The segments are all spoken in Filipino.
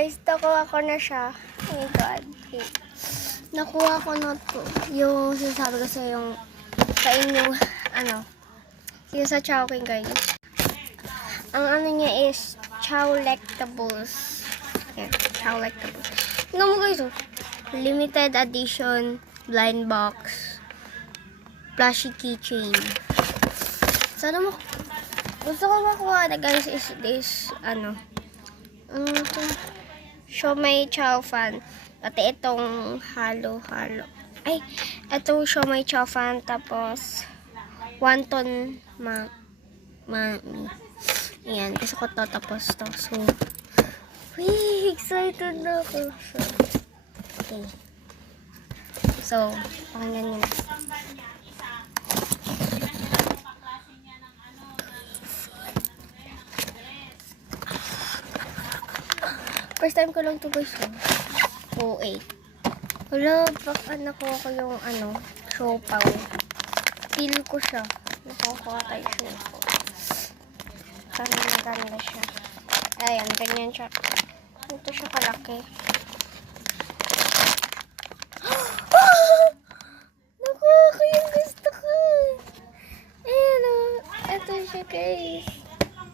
guys, nakuha ko na siya. Oh my god. Wait. Nakuha ko na to. Yung sinasabi ko sa yung kain yung yung sa Chowking guys. Ang ano niya is Chowlectables. Ayan, Chowlectables. Tingnan mo guys, oh. Limited edition blind box. Plushy keychain. Sana mo gusto ko makuha na guys is this siomai chow fan. Pati itong halo-halo. Ay, itong siomai chow fan tapos wonton mami. Ayan, gusto ko to tapos to. So, excited na ako. Okay. So, pakinggan nyo na. First time ko lang ito guys. Oh, 8. Wala, baka nakuha ko yung siopaw. Feel ko siya. Nakuha tayo siopaw. Ganda siya. Ayan, ganyan siya. Ito siya kalaki. Nakuha ko yung gusto ko. Ayan o. Ito siya guys.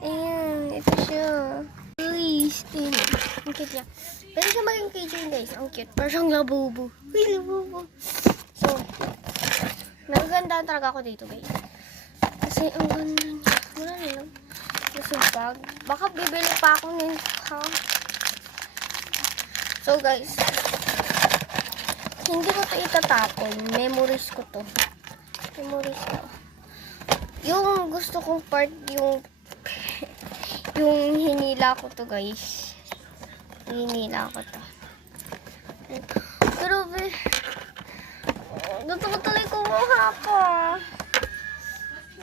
Ayan, ito siya. Guys, ang cute niya. Pwede siya maging keychain guys. Ang cute. Parang siyang labubo. Uy, labubo. So, nagagandaan talaga ako dito guys. Kasi ang ganda niya. Wala na lang. Kasi bag. Baka bibili pa ako nito ha. So guys, hindi ko ito itatapon. Memories ko to. Memories ko. Yung gusto kong part, yung hinila ko to guys. Hinila ko to. Pero gusto ko tuloy kumuha pa.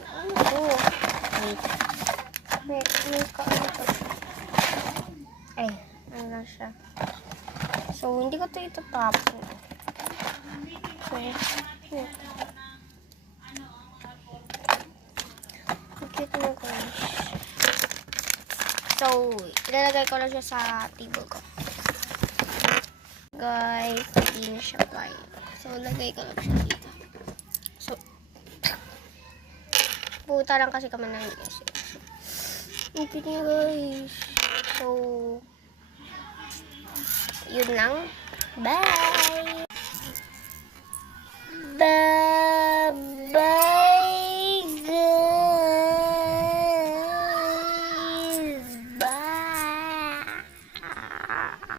Ano to? Wait. May kaano to. Ay, ano siya. So, hindi ko to itatapon. So, cute na guys. So, ilalagay ko lang siya sa table ko. Guys, hindi na siya fly. So, lagay ko lang siya dito. So, puta lang kasi kami ng yes. Ang cute niya guys. So, yun lang. Bye! Bye!